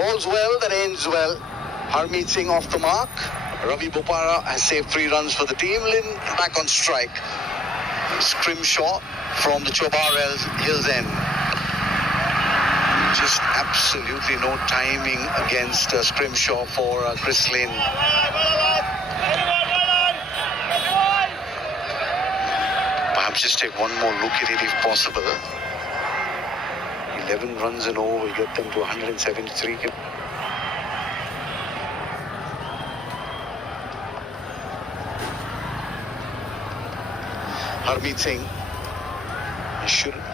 All's well that ends well. Harmeet Singh off the mark. Ravi Bopara has saved 3 runs for the team. Lynn back on strike. Scrimshaw from the Chobar Hills end. Just absolutely no timing against Scrimshaw for Chris Lynn. Perhaps just take one more look at it if possible. 11 runs and over will get them to 173. Harmeet Singh,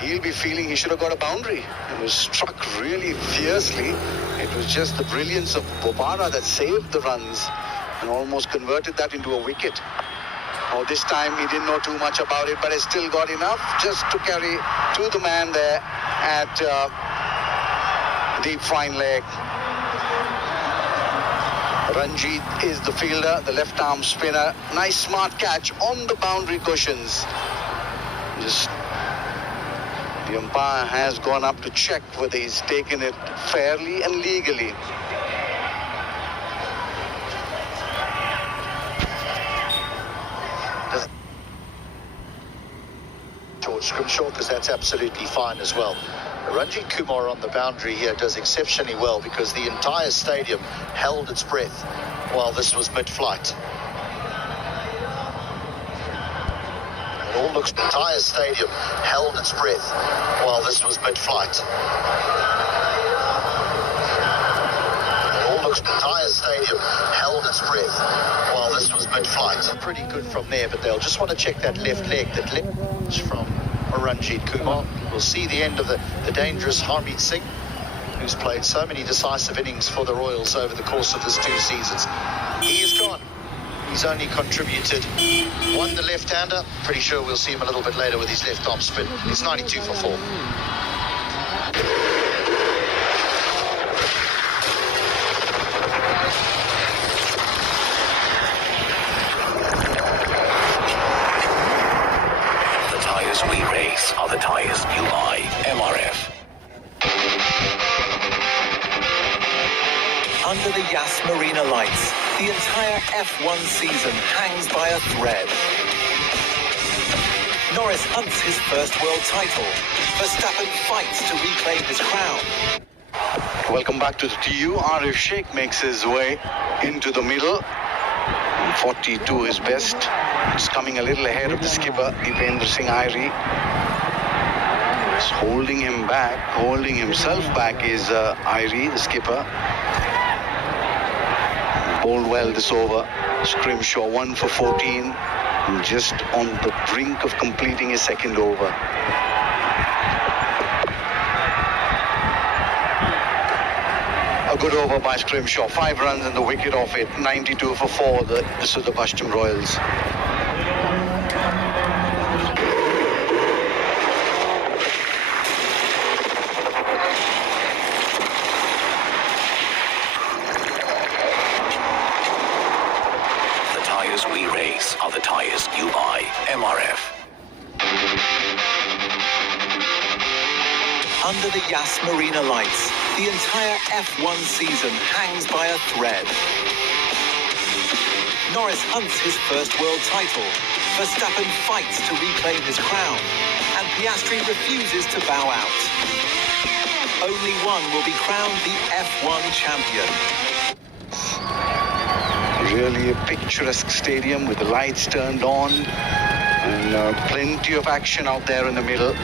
he'll be feeling he should have got a boundary. He was struck really fiercely. It was just the brilliance of Bopara that saved the runs and almost converted that into a wicket. Oh, this time he didn't know too much about it, but he still got enough just to carry to the man there at deep fine leg. Ranjit is the fielder, the left arm spinner. Nice smart catch on the boundary cushions. Just the umpire has gone up to check whether he's taken it fairly and legally. George Scrimshaw, because that's absolutely fine as well. Ranjit Kumar on the boundary here does exceptionally well because the entire stadium held its breath while this was mid-flight. It all looks, the entire stadium held its breath while this was mid-flight. It all looks, the entire stadium held its breath while this was mid-flight. Pretty good from there, but they'll just want to check that left leg, that left from Ranjit Kumar. We'll see the end of the dangerous Harmeet Singh, who's played so many decisive innings for the Royals over the course of this 2 seasons. He is gone. He's only contributed one, the left-hander. Pretty sure we'll see him a little bit later with his left arm spin. It's 92 for 4. We race are the tyres you buy. MRF. Under the Yas Marina lights, the entire F1 season hangs by a thread. Norris hunts his first world title. Verstappen fights to reclaim his crown. Welcome back to the TU. Arif Sheikh makes his way into the middle. 42 is best. It's coming a little ahead of the skipper, Dipendra Singh Airi. Just holding him back, holding himself back is Airi, the skipper. Bowled well this over. Scrimshaw 1 for 14. Just on the brink of completing his second over. A good over by Scrimshaw. 5 runs and the wicket off it. 92 for 4, the sudurpaschim Royals. The tyres we race are the tyres you buy. MRF. Under the Yas Marina lights, the entire F1 season hangs by a thread. Norris hunts his first world title. Verstappen fights to reclaim his crown. And Piastri refuses to bow out. Only one will be crowned the F1 champion. Really a picturesque stadium with the lights turned on. And plenty of action out there in the middle.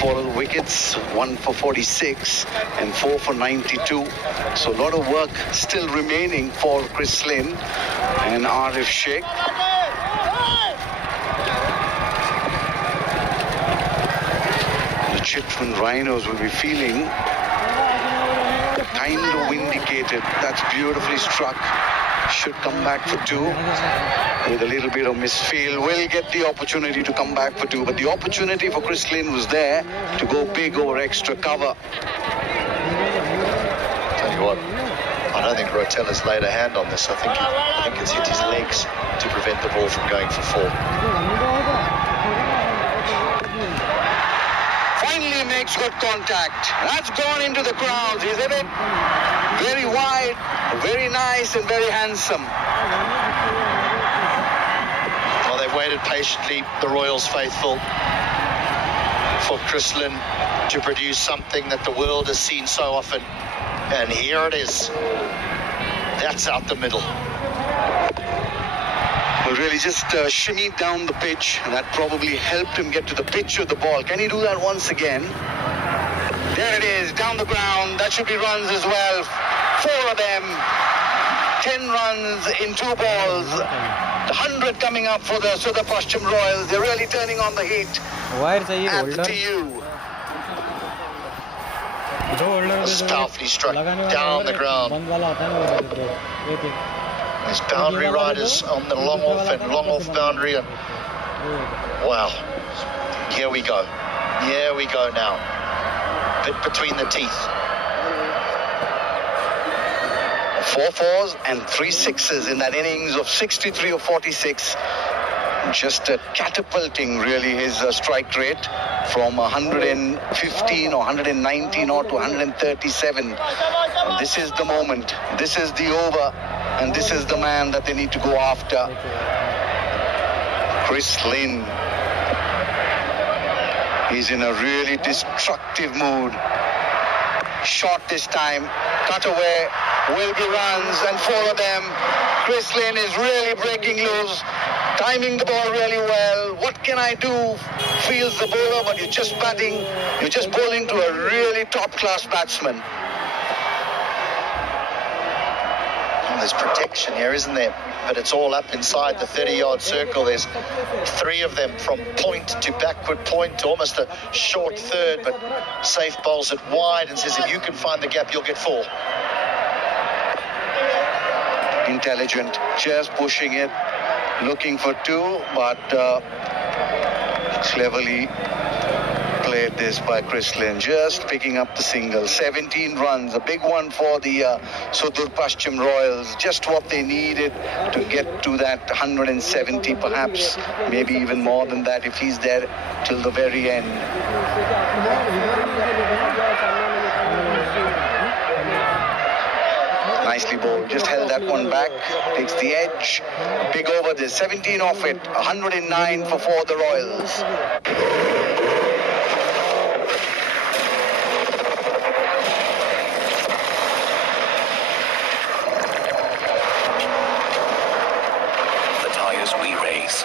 4 wickets, 1 for 46 and 4 for 92. So a lot of work still remaining for Chris Lynn and Arif Sheikh. The Chitwan Rhinos will be feeling kind of vindicated. That's beautifully struck. Should come back for 2 with a little bit of misfield. Will get the opportunity to come back for 2, but the opportunity for Chris Lynn was there to go big over extra cover. Tell you what, I don't think Rotella's laid a hand on this. I think it's hit his legs to prevent the ball from going for 4. finally makes good contact. That's gone into the crowds, isn't it? Very wide, very nice and very handsome. Well, they've waited patiently, the Royals faithful, for Chris Lynn to produce something that the world has seen so often. And here it is. That's out the middle. Well, really just shimmied down the pitch, and that probably helped him get to the pitch of the ball. Can he do that once again? There it is, down the ground. That should be runs as well. 4 of them. 10 runs in 2 balls. 100 coming up for the Sudurpaschim Royals. They're really turning on the heat. Why is he older? To you. This is powerfully struck down the ground. There's boundary riders on the long off and long off boundary. And wow, here we go. Here we go now. Bit between the teeth. 4 4s and 3 6s in that innings of 63 or 46. Just catapulting really his strike rate from 115 or 119 or to 137. This is the moment. This is the over. And this is the man that they need to go after. Chris Lynn. He's in a really destructive mood. Shot this time. Cut away. Will be runs and 4 of them. Chris Lynn is really breaking loose. Timing the ball really well. What can I do? Feels the bowler, but you're just batting. You're just bowling to a really top-class batsman. There's protection here, isn't there? But it's all up inside the 30-yard circle. There's 3 of them from point to backward point to almost a short third, but Safe bowls it wide and says if you can find the gap, you'll get 4. Intelligent, just pushing it, looking for 2, but cleverly played this by Chris Lynn, just picking up the single. 17 runs, a big one for the Sudurpaschim Royals, just what they needed to get to that 170, perhaps maybe even more than that if he's there till the very end. Nicely bowled, just held that one back, takes the edge, big over, there's 17 off it, 109 for the Royals.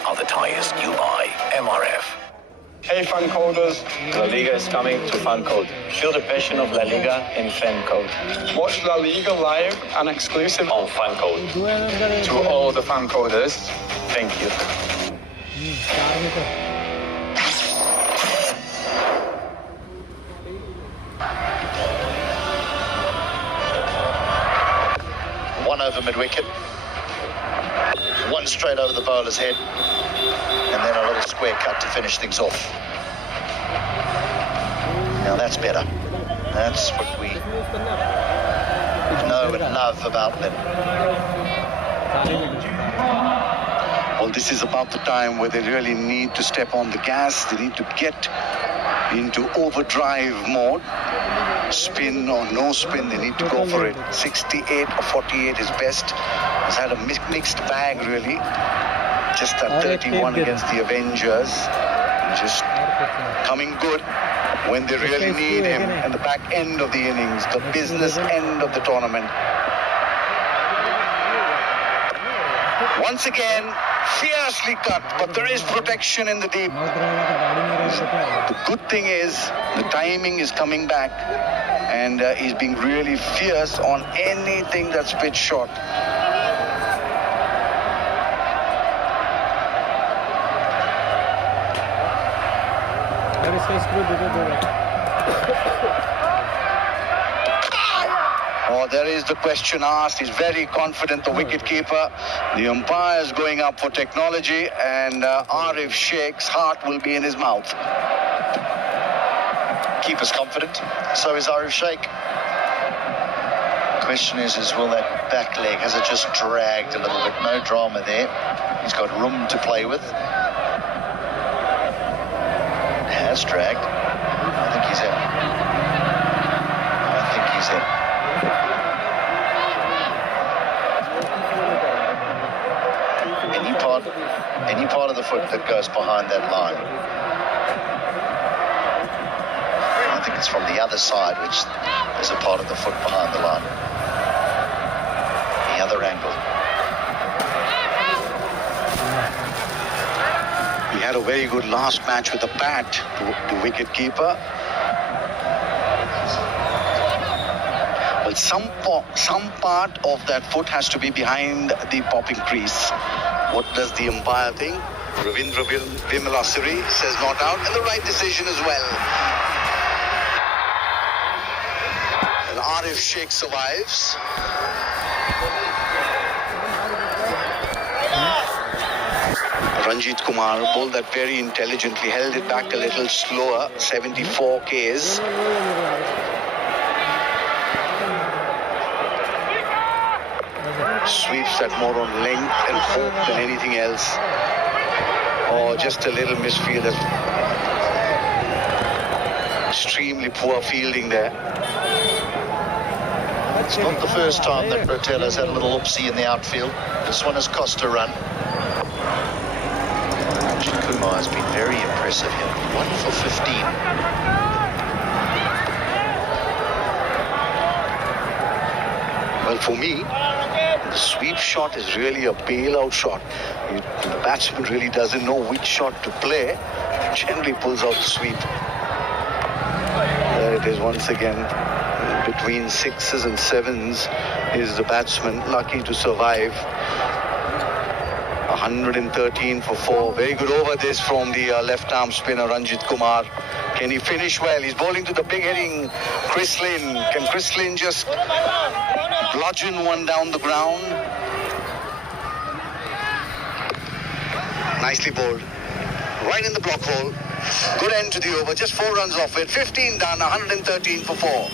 Are the tyres you buy. MRF. Hey fan coders, La Liga is coming to fan code. Feel the passion of La Liga in fan code. Watch La Liga live and exclusive on fan code. To all the fan coders, thank you. One over mid-wicket. 1 straight over the bowler's head. And then a little square cut to finish things off. Now that's better. That's what we know and love about them. Well, this is about the time where they really need to step on the gas. They need to get into overdrive mode. Spin or no spin, they need to go for it. 68 or 48 is best. Has had a mixed bag, really. Just that 31 against the Avengers. Just coming good when they really need him at the back end of the innings, the business end of the tournament. Once again, fiercely cut, but there is protection in the deep. The good thing is the timing is coming back, and he's being really fierce on anything that's pitch short. Oh, there is the question asked. He's very confident, the wicketkeeper. The umpire is going up for technology, and Arif Sheikh's heart will be in his mouth. Keeper's confident, so is Arif Sheikh. Question is will that back leg, has it just dragged a little bit? No drama there. He's got room to play with. It has dragged. I think he's in. I think he's in. Any part of the foot that goes behind that line. I think it's from the other side, which is a part of the foot behind the line. The other angle. He had a very good last match with the bat, the wicket keeper. Well, some part of that foot has to be behind the popping crease. What does the umpire think? Ravindra Vimalasiri says not out, and the right decision as well. And Arif Sheikh survives. Ranjit Kumar bowled that very intelligently, held it back a little slower, 74 Ks. Sweeps that more on length and hope than anything else. Or just a little misfield. Extremely poor fielding there. It's not the first time that Rotello's had a little oopsie in the outfield. This one has cost a run. Chitwan has been very impressive here. 1 for 15. Well, for me, the sweep shot is really a bailout shot. The batsman really doesn't know which shot to play. Generally pulls out the sweep. There it is once again. Between 6s and 7s is the batsman lucky to survive. 113 for 4. Very good over this from the left-arm spinner Ranjit Kumar. Can he finish well? He's bowling to the big-hitting Chris Lynn. Can Chris Lynn just bludgeon one down the ground? Nicely bowled. Right in the block hole. Good end to the over. Just 4 runs off it. 15 done. 113 for 4.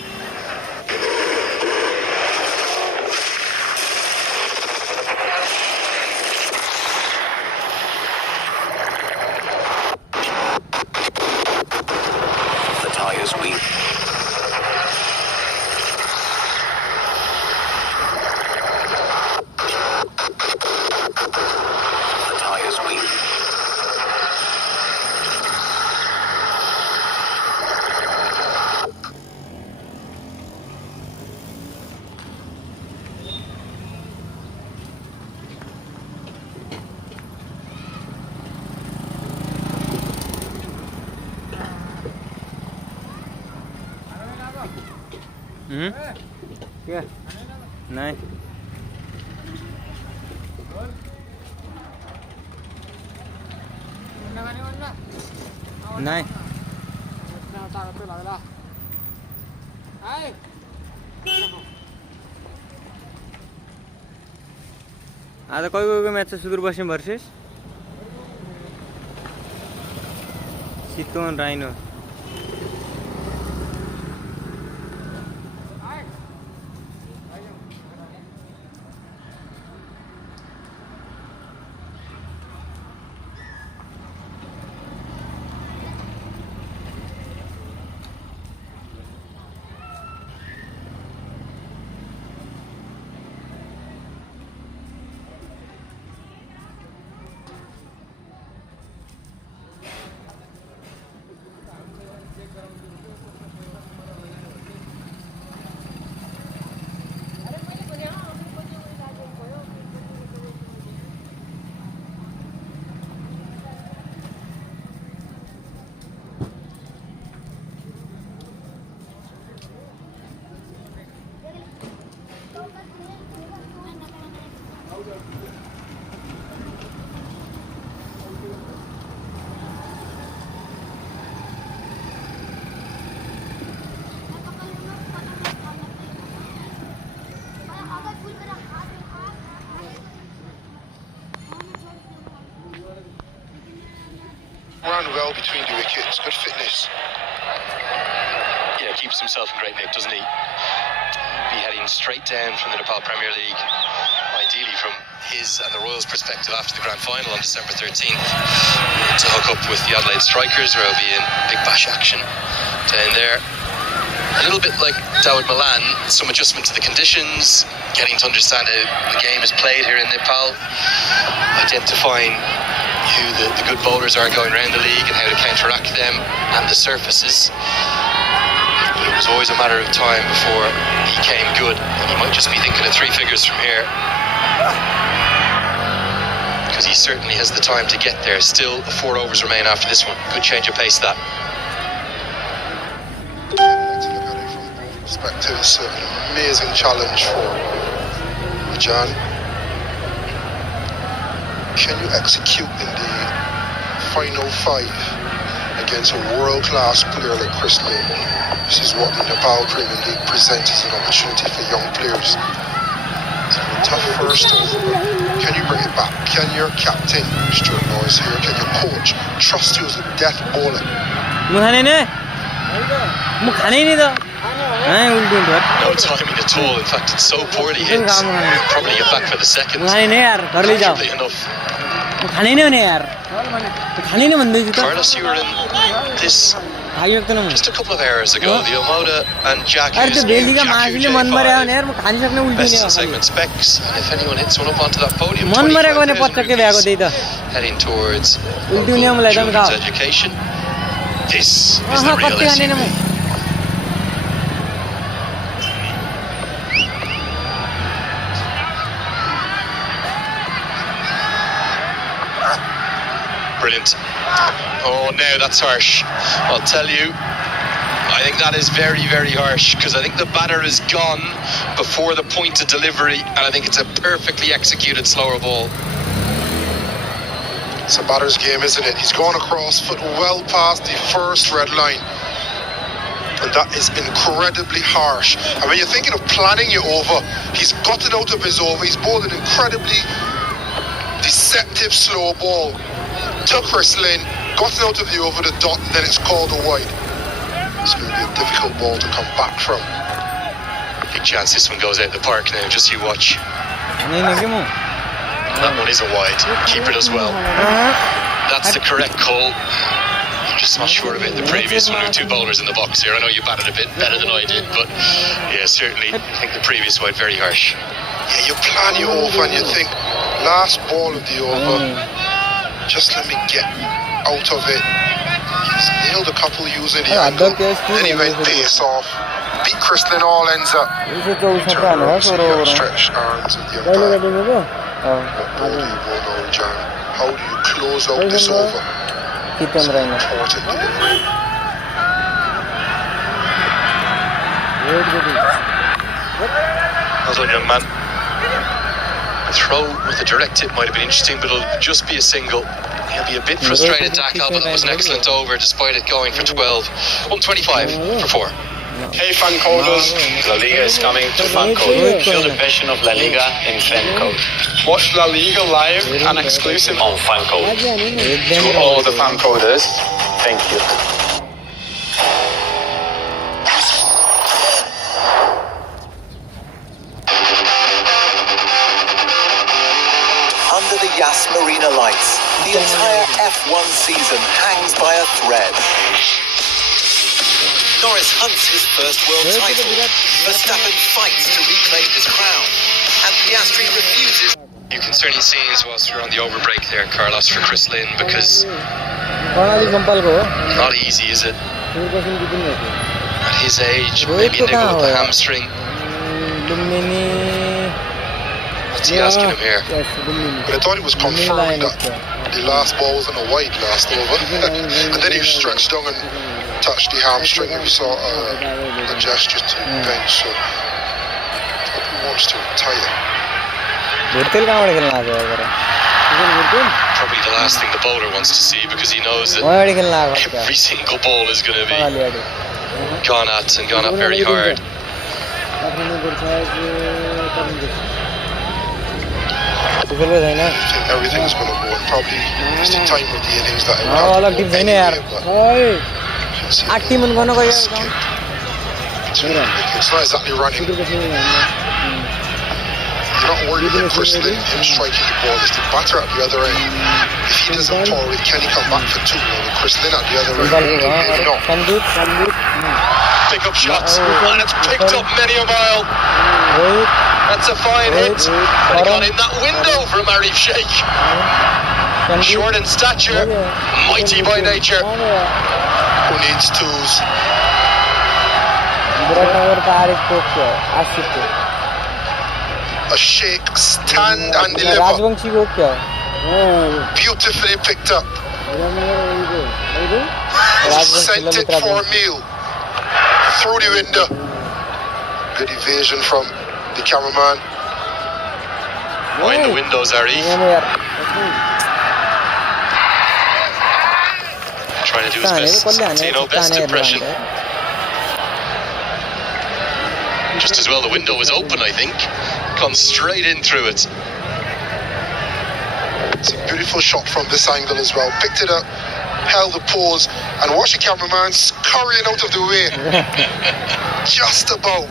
क्या नहीं नहीं आता कोही match छ Sudurpashchim versus Chitwan rhino Ran well between the wickets, good fitness. Yeah, keeps himself in great nick, doesn't he? Be heading straight down from the Nepal Premier League, ideally from his and the Royals' perspective after the grand final on December 13th to hook up with the Adelaide Strikers, where he'll be in big bash action down there. A little bit like Dawid Malan, some adjustment to the conditions, getting to understand how the game is played here in Nepal, identifying who the good bowlers are going around the league and how to counteract them and the surfaces. But it was always a matter of time before he came good, and he might just be thinking of 3 figures from here, because he certainly has the time to get there. Still 4 overs remain after this one. Good change of pace, that. Perspectives, an amazing challenge for Jan. Can you execute in the final 5 against a world-class player like Chris Lane? This is what the Nepal Premier League presents as an opportunity for young players. It's been a tough first over, but can you bring it back? Can your captain, Stuart Norris here, can your coach trust you as a death bowler? No timing at all. In fact, it's so poorly hit. Probably get back for the second. Comfortably enough. Carlos, you were in this just a couple of hours ago. The Omoda and Jaku's new Jaku J5 best in segment specs. And if anyone hits one up onto that podium, 25,000 rupees heading towards children's education. This is the real SUV. Brilliant. Oh, now that's harsh. I'll tell you, I think that is very, very harsh, because I think the batter is gone before the point of delivery, and I think it's a perfectly executed slower ball. It's a batter's game, isn't it? He's gone across foot well past the first red line. And that is incredibly harsh. And when you're thinking of planning your over, he's got it out of his over. He's bowled an incredibly deceptive slow ball. Took Chris Lynn, got it out of the over the dot, and then it's called a wide. It's going to be a difficult ball to come back from. Big chance this one goes out the park now, just you watch. That one is a wide. Keeper does well. That's the correct call. I'm just not sure about the previous one with 2 bowlers in the box here. I know you batted a bit better than I did, but yeah, certainly I think the previous wide very harsh. Yeah, you plan your over and you think, last ball of the over, just let me get out of it. He's nailed a couple using the angle, then he went pace off. Beat Chrislin, all ends up. Turn around, stretched arms at the umpire. What ball do you go now, John? How do you close out this over? It's an important delivery. Well done, young man. A throw with a direct hit might have been interesting, but it'll just be a single. He'll be a bit frustrated, Dakal, but it was an excellent over despite it going for 12. 125 for 4. Hey fan coders, La Liga is coming to fan code. Feel the passion of La Liga in fan code. Watch La Liga live and exclusive on fan code. To all the fan coders, thank you. Under the Yas Marina lights, the entire F1 season hangs by a thread. Norris hunts his first world title. Verstappen fights to reclaim his crown. And Piastri refuses. You can certainly see as whilst we're on the overbreak there, Carlos, for Chris Lynn, because not easy, is it? At his age, maybe a niggle with the hamstring. What's he asking him here? But I thought it was confirmed that the last ball wasn't a wide last over. And then he stretched down and touched the hamstring, and we saw the gesture to bench. So he wants to retire. Probably the last thing the bowler wants to see, because he knows that every single ball is going to be gone at and gone at very hard. I think everything's going to go, and probably it's the time of the innings that it will anyway, it's not exactly running. you're not worried about Chris Lynn, him striking the ball. It's the batter at the other end. If he doesn't power it, can he come back for two? Or with Chris Lynn at the other end, maybe not. Pick up shots, and it's picked up many a mile. That's a fine hit, but it got in that window from Arif Sheikh. Short in stature, mighty by nature. Who needs twos? A Sheikh stand and deliver. Beautifully picked up. Sent it for a meal through the window. Good evasion from the cameraman. Mind the windows, Arif. Trying to do his best, best impression. Just as well the window was open, I think. Gone straight in through it. It's a beautiful shot from this angle as well. Picked it up, held the pose, and watch the cameraman scurrying out of the way. Just about.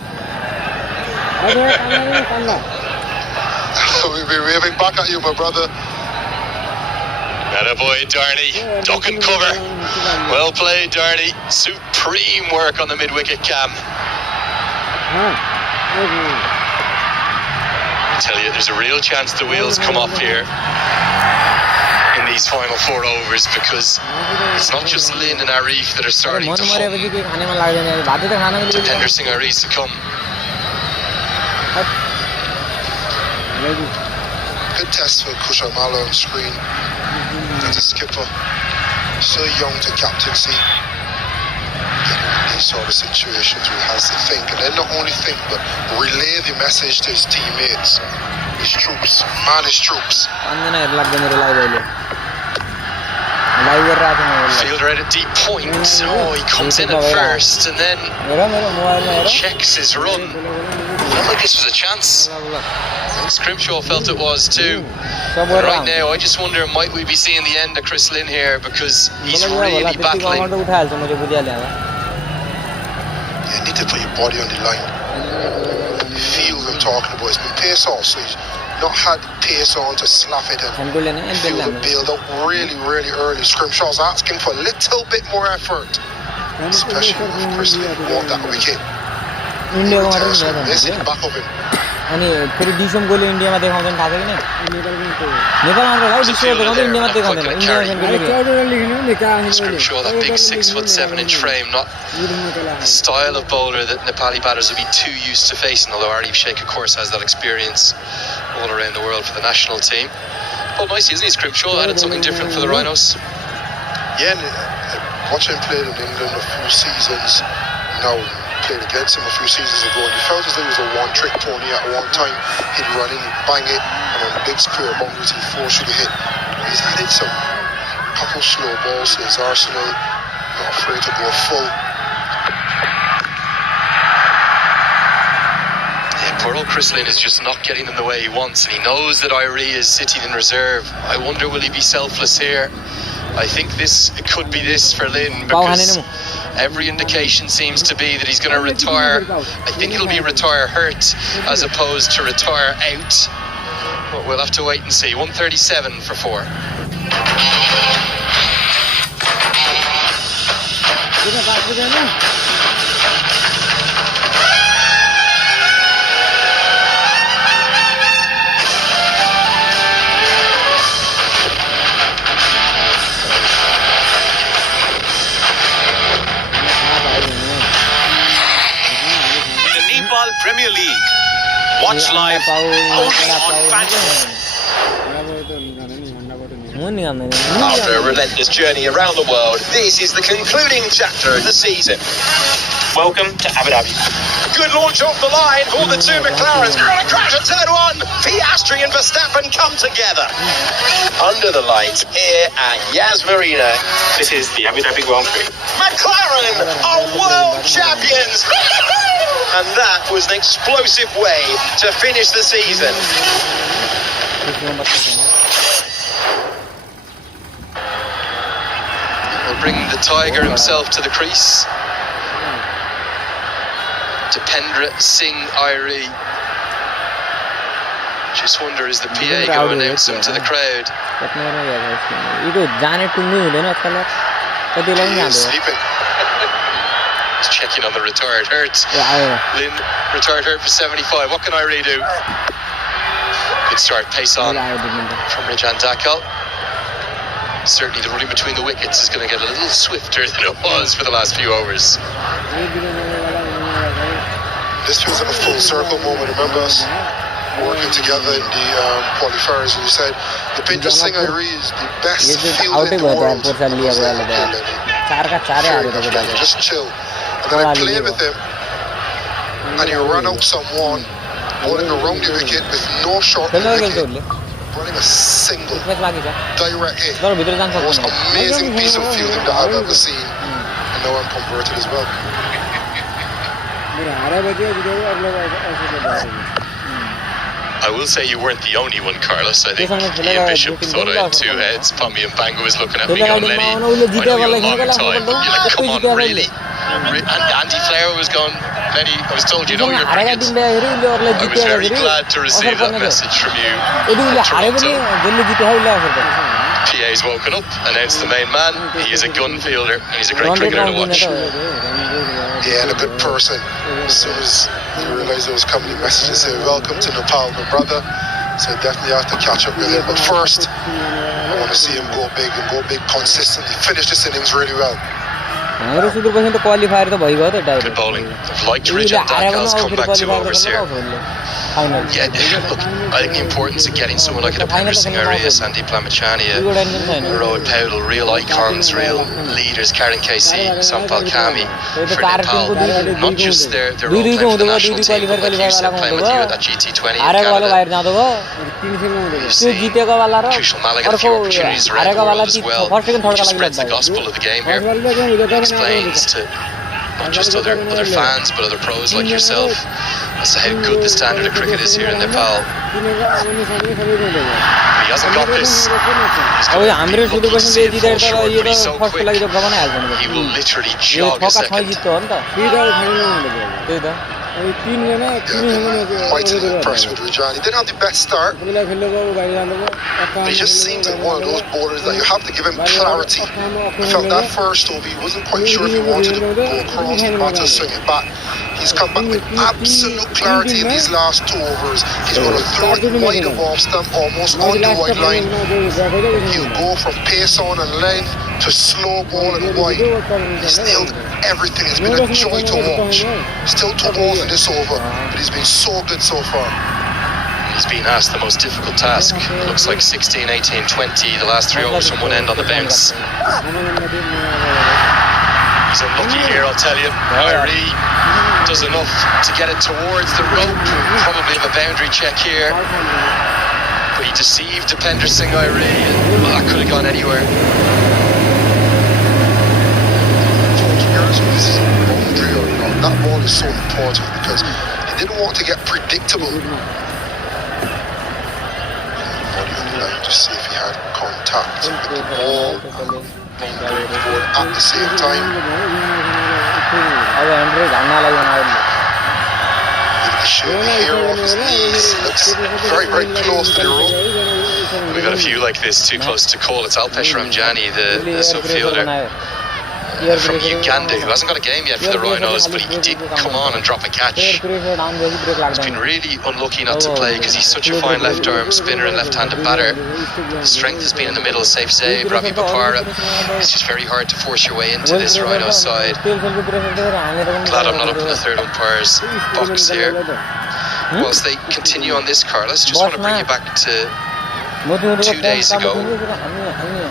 We'll be waving back at you, my brother. Attaboy, Darnay. Duck and cover. Well played, Darnay. Supreme work on the mid-wicket cam. I tell you, there's a real chance the wheels come off here in these final 4 overs, because it's not just Lynn and Arif that are starting to hum. Depender Singh Arif to come. Good test for Kushal Malla on screen. As a skipper, so young to captaincy. Getting in these sort of situations where he has to think, and then not only think, but relay the message to his teammates, his troops, man his troops. Fielder at a deep point. Oh, he comes in at first and then checks his run. Felt like this was a chance. I think Scrimshaw felt it was too. But right now, I just wonder, might we be seeing the end of Chris Lynn here, because he's really battling. You need to put your body on the line. Feel what I'm talking about. It's been pace off, so he's not had pace on to slap it and feel the build up really, really early. Scrimshaw's asking for a little bit more effort, especially if Chris Lynn won that wicket. This is the back of him. अनि फेरि डिसम गोली इन्डियामा देखाउँदैन थाहा छ कि नेपालमा इन्डियामा देखाउँदैन Scrimshaw, that big 6'7" frame, not the style of bowler that Nepali batters would be too used to facing, although Arif Sheikh of course has that experience all around the world for the national team. But nicely, isn't he, Scrimshaw? Added something different for the Rhinos. Yeah, watching him play in England a few seasons now, played against him a few seasons ago, and he felt as though he was a one-trick pony at one time. He'd run in, bang it, and on the big square boundaries he'd force you to hit. He's added some couple slow balls to his arsenal, not afraid to go full. Yeah, poor old Chris Lynn is just not getting in the way he wants, and he knows that Irie is sitting in reserve. I wonder, will he be selfless here? I think it could be this for Lynn, because every indication seems to be that he's going to retire. I think it'll be retire hurt as opposed to retire out. But we'll have to wait and see. 137 for 4. Premier League. Watch live only on Fantasy. After a relentless journey around the world, this is the concluding chapter of the season. Welcome to Abu Dhabi. Good launch off the line for the two McLarens. And a crash at turn 1. Piastri and Verstappen come together. Under the lights here at Yas Marina. This is the Abu Dhabi Grand Prix. McLaren are world champions. And that was an explosive way to finish the season. We'll bring the Tiger himself to the crease. Dipendra Singh Irie. Just wonder, is the PA going to announce him to the crowd? He is sleeping. He's checking on the retired hurt. Lynn, retired hurt for 75. What can Irie do? Good start, pace on from Rajan Dakal. Certainly the running between the wickets is going to get a little swifter than it was for the last few overs. This feels like a full circle moment. Remember us working together in the qualifiers, and you said the Pinder Singh Irie is the best field in the world. Just chill. And then I play with him, and he ran out someone, bowling around the wicket with no shot in the wicket, running a single direct hit. The most amazing piece of fielding that I've ever seen, and now I'm converted as well. I will say you weren't the only one, Carlos. I think Ian Bishop thought I had two heads. Pommy and Banga was looking at me going, Lenny, I know you a long time, but you're like, come on, really? And Andy Flower was going, Lenny, I was told you know you're brilliant. I was very glad to receive that message from you from Toronto. PA's woken up, announced the main man. He is a gun fielder, and he's a great cricketer to watch. Yeah, and a good person. As soon as he realised it was coming, he messaged and said, welcome to Nepal, my brother. So definitely have to catch up with him. But first, I want to see him go big and go big consistently. Finish this innings really well. Good bowling. I've liked Rajan Dakal's comeback 2 overs here. Yeah, look, I think the importance of getting someone like a Dipender Singh Irie, Sandeep Lamachania, Rohit Paudel, real icons, real leaders, Karen KC, Sampal Kami, for Nepal, not just their role playing for the national team, but like you said, playing with you at that GT20 in Canada. You've seen Kushal Malik had a few opportunities around the world as well, which just spreads the gospel of the game here. Explains to not just other fans but other pros like yourself as to how good the standard of cricket is here in Nepal. He hasn't got this. He's going to be lucky to see it fall short, but he's so quick, he will literally jog a second. Quite impressed with Rajan. He didn't have the best start, but he just seems like one of those bowlers that you have to give him clarity. I felt that first over, he wasn't quite sure if he wanted to go across the bat or swing it back. He's come back with absolute clarity in these last 2 overs. He's going to throw it wide of off stump, almost on the wide line. He'll go from pace on and length to slow ball and wide. He's nailed everything. It's been a joy to watch. Still 2 balls in this over, but he's been so good so far. He's been asked the most difficult task. It looks like 16, 18, 20, the last 3 overs from one end on the bounce. He's unlucky here, I'll tell you. Irie does enough to get it towards the rope. Probably have a boundary check here. But he deceived Dipender Singh Irie. Well, that could have gone anywhere. Boundary or not, that ball is so important because he didn't want to get predictable. Body on the line to see if he had contact with the ball and board at the same time. The hair off his knees, looks very, very close to the rope. We've got a few like this too close to call. It's Alpesh Ramjani, the sub-fielder from Uganda, who hasn't got a game yet for the Rhinos, but he did come on and drop a catch. He's been really unlucky not to play because he's such a fine left arm spinner and left-handed batter. The strength has been in the middle, safe save, Ravi Bopara. It's just very hard to force your way into this Rhinos side. Glad I'm not up in the third umpire's box here. Whilst they continue on this, Carlos, just want to bring you back to 2 days ago.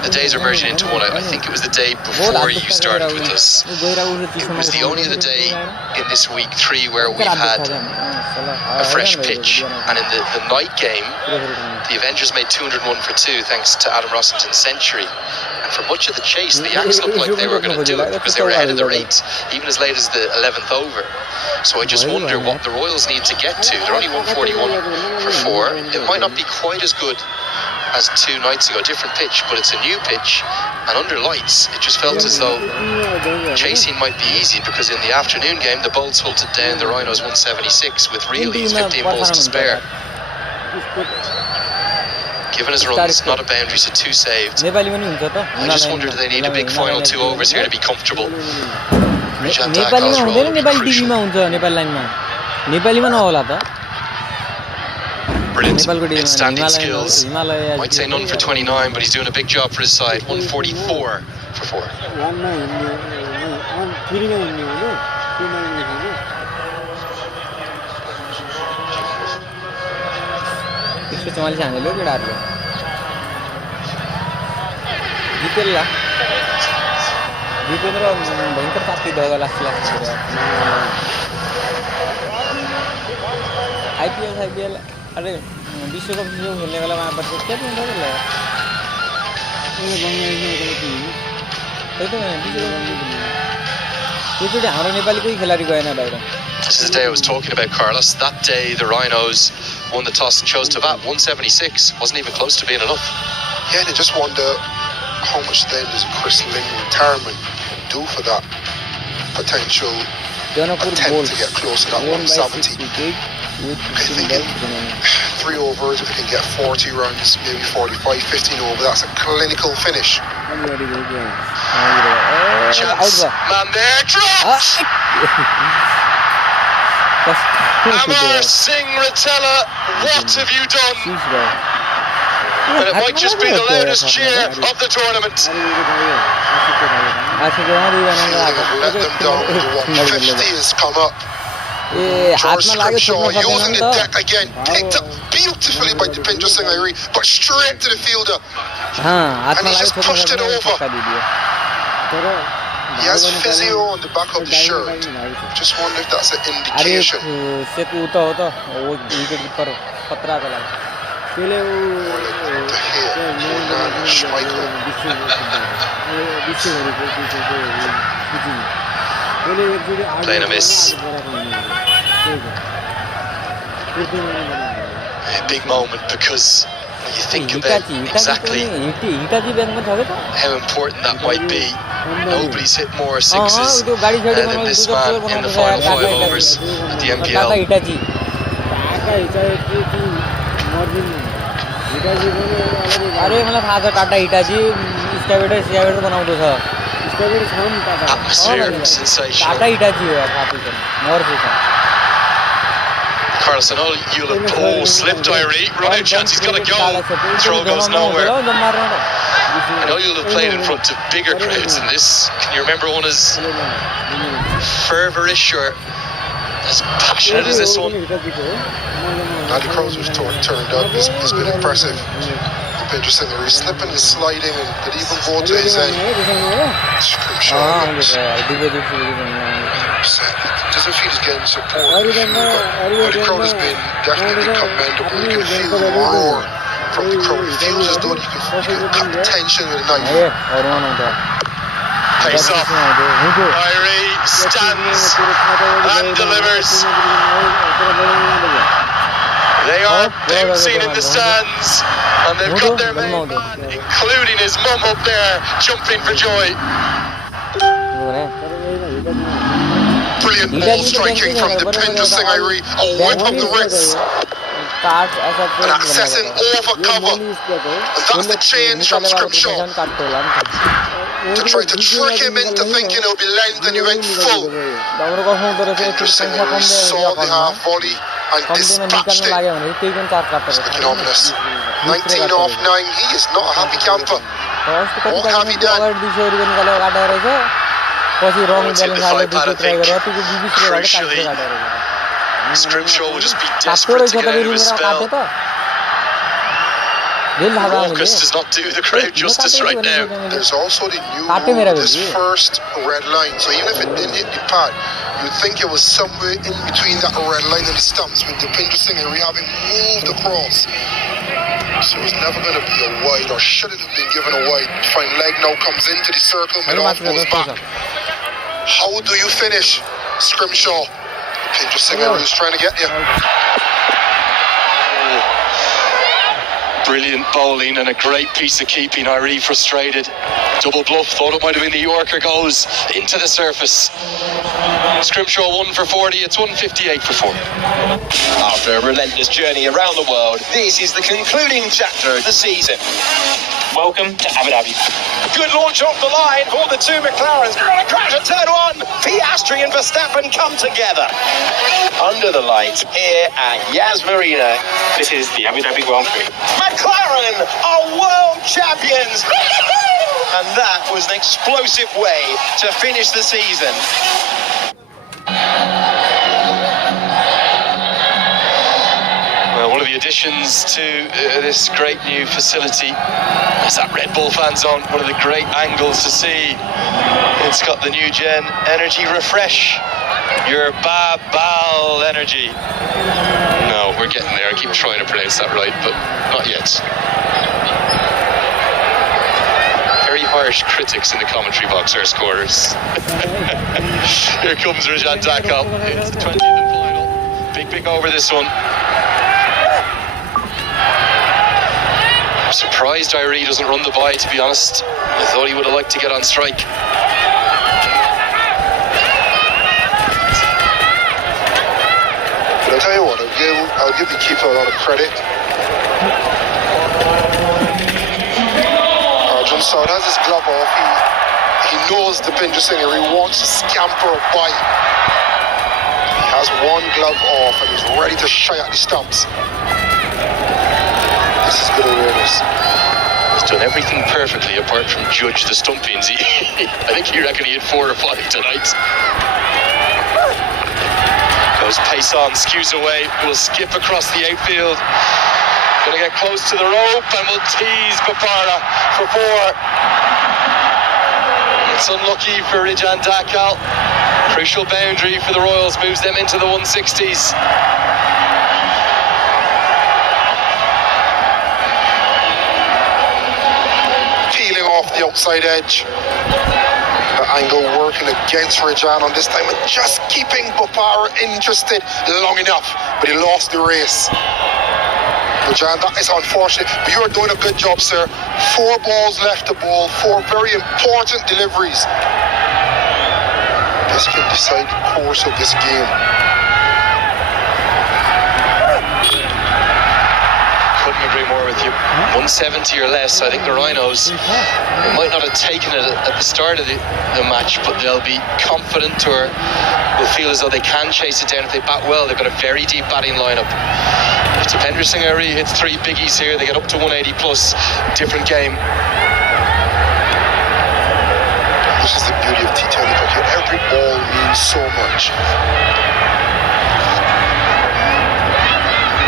The days are merging into one. I think it was the day before you started with us. It was the only other day in this week 3 where we've had a fresh pitch, and in the night game the Avengers made 201 for 2 thanks to Adam Rossington's century, and for much of the chase the Yanks looked like they were going to do it because they were ahead of the rate even as late as the 11th over. So I just wonder what the Royals need to get to. They're only 141 for 4. It might not be quite as good as 2 nights ago, different pitch, but it's a new pitch, and under lights it just felt as though chasing might be easy, because in the afternoon game the Bolts hunted down the Rhinos 176 with really 15 balls to spare. Given his runs, not a boundary, so 2 saved. Nepali पनि हुन्छ त I just wonder, do they need a big final 2 overs here to be comfortable? नेपालीमा हुँदैन नेपाली टिभीमा हुन्छ नेपाली लाइनमा नेपालीमा नहोला त Brilliant standing skills. Might say none for 29, but he's doing a big job for his side. 144 for 4. Jitendra भयङ्कर तात्ती दगा लाग्छ आइपिएल अरे विश्वकप खेल्ने बेलामा पर्छ के हुन्छ त्यसले हाम्रो नेपाली कोही खेलाडी गएन बाहिर. This is the day I was talking about, Carlos. That day the Rhinos won the toss and chose to bat. 176 wasn't even close to being enough. Yeah, they just wonder how much then does Chris Lynn retirement do for that potential attempt to get close to that 170. I think in 3 overs, if we can get 40 runs, maybe 45, 15 over, that's a clinical finish. Chance, man there, dropped! Amar Singh Ratela, what have you done? And it might just be the loudest cheer of the tournament. Let them down. The 150 has come up. George Scrimshaw using the deck again, picked up beautifully by Dipinder Singh Airi, but straight to the fielder, and he just pushed it over. He has physio on the back of the shirt. Just wonder if that's an indication. Playing a miss. A big moment because you think about exactly how important that might be. Nobody's hit more sixes than this man in the final 5 overs at the MPL. Atmosphere, sensational. Carlos, I know you'll have slipped Irie, run out chance, he's got to go, throw goes nowhere. I know you'll have played in front of bigger crowds than this. Can you remember one as fervorish or as passionate as this one? Now the crowds was turned up, it's been impressive. Interesting, he's slipping and sliding, and did even go to his end. Scrimshaw looks upset. Doesn't feel he's getting support. But the crowd has been definitely commendable. You can feel the roar from the crowd. It feels as though you can cut the tension with a knife. Face off. Irie stands and delivers. They are bouncing in the stands, and they've got their main man, including his mum up there, jumping for joy. Brilliant ball striking from Dipinder Singh Airi, a whip of the wrist, and accessing over cover, and that's the change from Scrimshaw. To try to trick him into thinking it'll be length, and he went full. Dipinder Singh Airi saw the half volley and dispatched it. It's looking ominous. 19 off 9, he is not a happy camper. What have he done? It's hit the 5 pad, I think. Crucially, Scrimshaw will just be desperate to get out of his spell. Raucous does not do the crowd justice right now. There's also the new rule, this first red line. So even if it didn't hit the pad, you'd think it was somewhere in between that red line and the stumps with Dipinder Singh Airi having moved across. So it's never going to be a wide, or shouldn't have been given a wide. Fine leg now comes into the circle, mid-off goes back. How do you finish, Scrimshaw? Dipinder Singh Airi is trying to get you. Brilliant bowling and a great piece of keeping. Irie frustrated. Double bluff, thought it might have been the Yorker, goes into the surface. Scrimshaw 1 for 40, it's 158 for 4. After a relentless journey around the world, this is the concluding chapter of the season. Welcome to Abu Dhabi. Good launch off the line for the two McLarens. They're going to crash at turn one. Piastri and Verstappen come together. Under the lights here at Yas Marina. This is the Abu Dhabi Grand Prix. McLaren are world champions. And that was an explosive way to finish the season. Well, one of the additions to this great new facility is that Red Bull fan zone. One of the great angles to see. It's got the new gen energy refresh. Your Babal energy. No, we're getting there. I keep trying to pronounce that right, but not yet. Very harsh critics in the commentary box, our scorers. Here comes Rajan Dakal. It's the 20th and final. Big over this one. I'm surprised Irie doesn't run the bye, to be honest. I thought he would have liked to get on strike. But I'll tell you what, I'll give the keeper a lot of credit. Arjun Saud has his glove off. He knows the Pinja Singer. He wants to scamper by. He has one glove off and he's ready to shy at the stumps. This is good awareness. He's done everything perfectly apart from judge the stumpings. I think he reckoned he had 4 or 5 tonight. Goes pace on, skews away, will skip across the outfield. Gonna get close to the rope and will tease Papara for 4. It's unlucky for Rajan Dakal. Crucial boundary for the Royals, moves them into the 160s. Peeling off the outside edge. The angle working against Rajan on this time and just keeping Papara interested long enough, but he lost the race. Rajan, that is unfortunate, but you are doing a good job, sir. 4 balls left to bowl, 4 very important deliveries. This can decide the course of this game. Couldn't agree more with you. 170 or less. I think the Rhinos, they might not have taken it at the start of the match, but they'll be confident or will feel as though they can chase it down if they bat well. They've got a very deep batting lineup. If Tapendra Singh Irie hits 3 biggies here, they get up to 180 plus. Different game. This is the beauty of T20 cricket. Every ball means so much.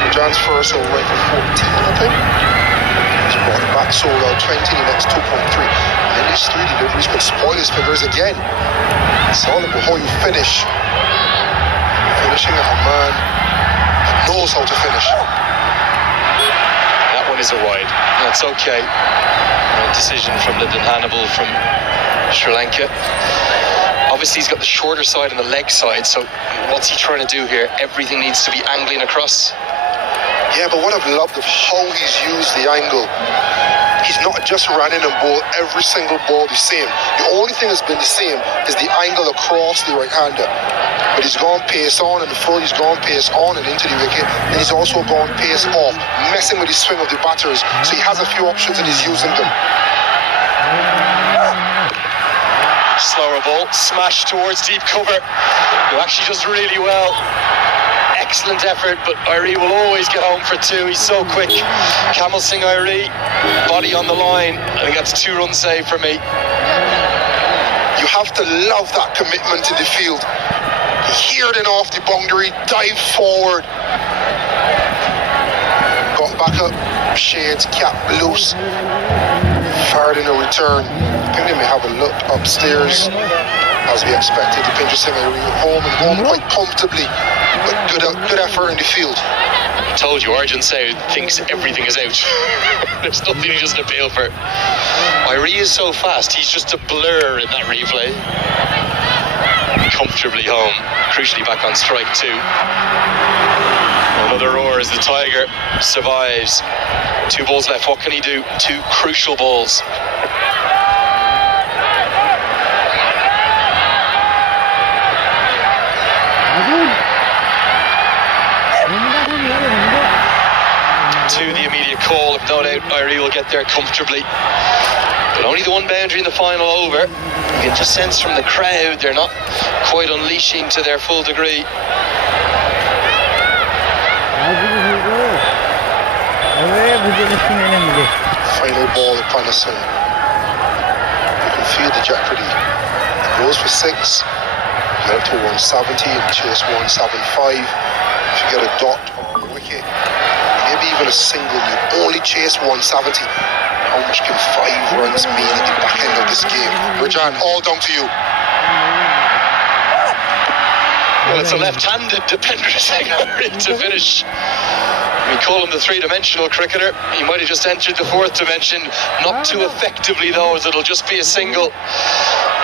Rajan's first over right for 14, I think. He's brought it back solo 20 in the next 2.3. And then these 3 deliveries could spoil his figures again. It's all about how you finish. Finishing at a man that knows how to finish. That one is a wide. That's okay. A decision from Lyndon Hannibal from Sri Lanka. Obviously he's got the shorter side and the leg side, so what's he trying to do here? Everything needs to be angling across. Yeah, but what I've loved of how he's used the angle, he's not just running and ball every single ball the same. The only thing that's been the same is the angle across the right-hander. But he's gone pace on in the full, he's gone pace on and into the wicket, and he's also gone pace off, messing with the swing of the batters. So he has a few options and he's using them. Slower ball, smash towards deep cover. Who actually does really well. Excellent effort, but Irie will always get home for 2. He's so quick. Kamal Singh Irie, body on the line. I think that's 2 run save for me. You have to love that commitment in the field. He heard it off the boundary, dive forward. Got back up, shades, cap loose. Fired in a return. I think they may have a look upstairs. As we expected, the Pinja Singh home and home quite comfortably, but good effort in the field. I told you, Arjun Saud thinks everything is out. There's nothing he doesn't appeal for. Irie is so fast, he's just a blur in that replay. comfortably home. Crucially back on strike too. Another roar as the Tiger survives. 2 balls left. What can he do? 2 crucial balls. To the immediate call. No doubt Irie will get there comfortably. But only the 1 boundary in the final over. You can just sense from the crowd they're not quite unleashing to their full degree. Final ball upon us. You can feel the jeopardy. It goes for 6. You get up to 170 and chase 175. If you get a dot or a wicket, maybe even a single, you only chase 170. How much can 5 runs mean at the back end of this game? Rajan, all down to you. Well, it's a left-handed Dependra Singh to finish. We call him the 3-dimensional cricketer. He might have just entered the 4th dimension, not too effectively though, as it'll just be a single.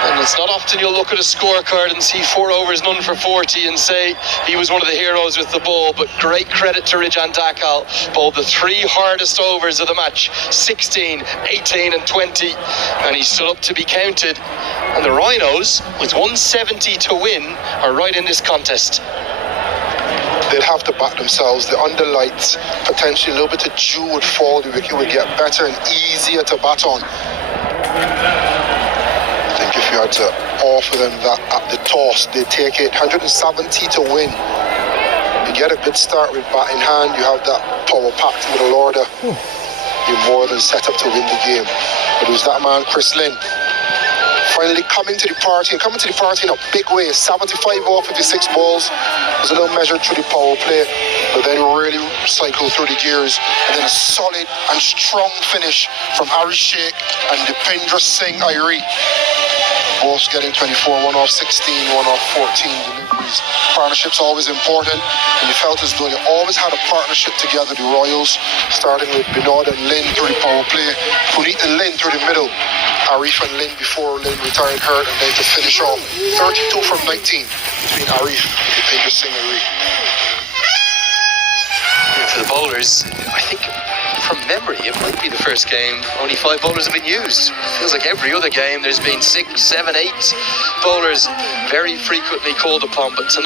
And it's not often you'll look at a scorecard and see 4 overs, none for 40 and say he was one of the heroes with the ball. But great credit to Rijan Dakal. Bowled the 3 hardest overs of the match, 16, 18 and 20. And he stood up to be counted. And the Rhinos, with 170 to win, are right in this contest. They'd have to back themselves. The underlights, potentially a little bit of dew would fall. The wicket would get better and easier to bat on. I think if you had to offer them that at the toss, they'd take it. 170 to win. You get a good start with bat in hand. You have that power-packed middle order. You're more than set up to win the game. But it was that man, Chris Lynn, finally coming to the party in a big way. 75 off 56 balls. It was a little measured through the power play, but then really cycled through the gears. And then a solid and strong finish from Ari Sheikh and Dipendra Singh Irie. Both getting 24, 1 off 16, 1 off 14 deliveries. Partnership's always important, and you felt as though you always had a partnership together, the Royals, starting with Binod and Lynn through the power play, Puneet and Lynn through the middle, Arif and Lynn before Lynn retired hurt, and then to finish off 32 from 19 between Arif and Dipendra Singh Irie. For the bowlers, I think from memory it might be the first game only 5 bowlers have been used. Feels like every other game there's been 6, 7, 8 bowlers very frequently called upon, but tonight